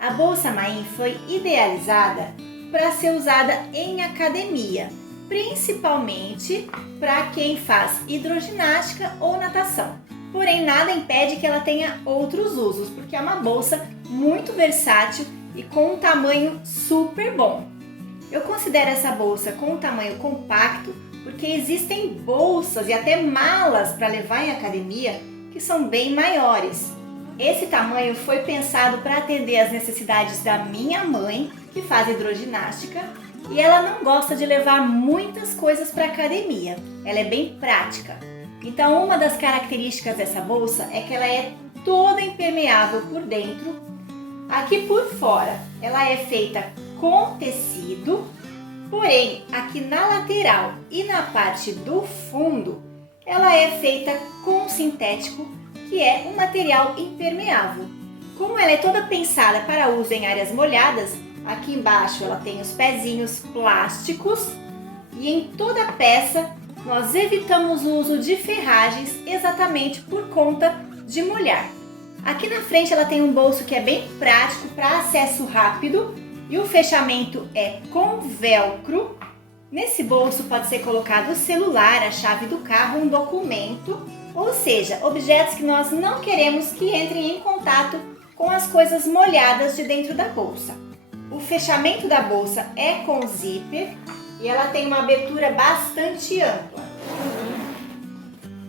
A bolsa Main foi idealizada para ser usada em academia, principalmente para quem faz hidroginástica ou natação. Porém, nada impede que ela tenha outros usos, porque é uma bolsa muito versátil e com um tamanho super bom. Eu considero essa bolsa com um tamanho compacto porque existem bolsas e até malas para levar em academia que são bem maiores. Esse tamanho foi pensado para atender às necessidades da minha mãe, que faz hidroginástica, e ela não gosta de levar muitas coisas para academia. Ela é bem prática. Então, uma das características dessa bolsa é que ela é toda impermeável por dentro. Aqui por fora, ela é feita com tecido, porém, aqui na lateral e na parte do fundo, ela é feita com sintético, que é um material impermeável. Como ela é toda pensada para uso em áreas molhadas, aqui embaixo ela tem os pezinhos plásticos e em toda a peça nós evitamos o uso de ferragens exatamente por conta de molhar. Aqui na frente ela tem um bolso que é bem prático para acesso rápido e o fechamento é com velcro. Nesse bolso pode ser colocado o celular, a chave do carro, um documento, ou seja, objetos que nós não queremos que entrem em contato com as coisas molhadas de dentro da bolsa. O fechamento da bolsa é com zíper e ela tem uma abertura bastante ampla.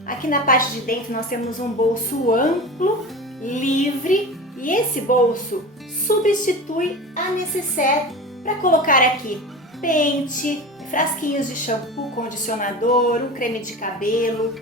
Aqui na parte de dentro nós temos um bolso amplo, livre, e esse bolso substitui a nécessaire para colocar aqui pente, frasquinhos de shampoo, condicionador, um creme de cabelo,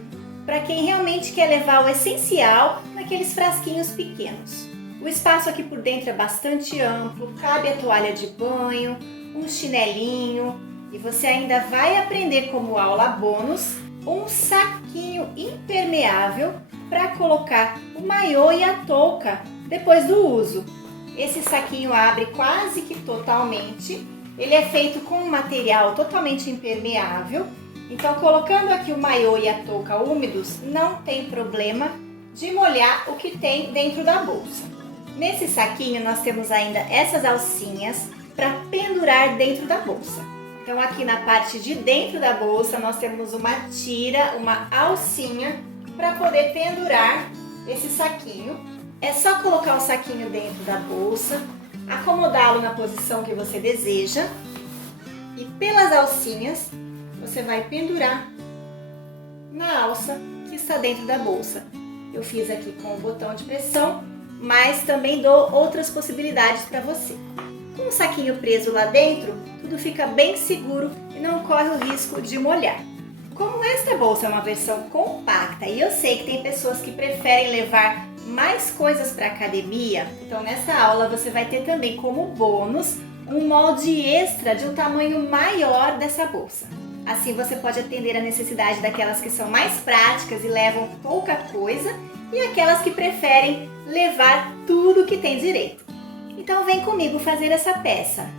para quem realmente quer levar o essencial naqueles frasquinhos pequenos. O espaço aqui por dentro é bastante amplo, cabe a toalha de banho, um chinelinho, e você ainda vai aprender como aula bônus um saquinho impermeável para colocar o maiô e a touca depois do uso. Esse saquinho abre quase que totalmente, ele é feito com um material totalmente impermeável, então colocando aqui o maiô e a touca úmidos, não tem problema de molhar o que tem dentro da bolsa. Nesse saquinho nós temos ainda essas alcinhas para pendurar dentro da bolsa. Então aqui na parte de dentro da bolsa nós temos uma tira, uma alcinha para poder pendurar esse saquinho. É só colocar o saquinho dentro da bolsa, acomodá-lo na posição que você deseja e pelas alcinhas você vai pendurar na alça que está dentro da bolsa. Eu fiz aqui com o botão de pressão, mas também dou outras possibilidades para você. Com o saquinho preso lá dentro, tudo fica bem seguro e não corre o risco de molhar. Como esta bolsa é uma versão compacta e eu sei que tem pessoas que preferem levar mais coisas para a academia, então nessa aula você vai ter também como bônus um molde extra de um tamanho maior dessa bolsa. Assim você pode atender a necessidade daquelas que são mais práticas e levam pouca coisa e aquelas que preferem levar tudo que tem direito. Então vem comigo fazer essa peça.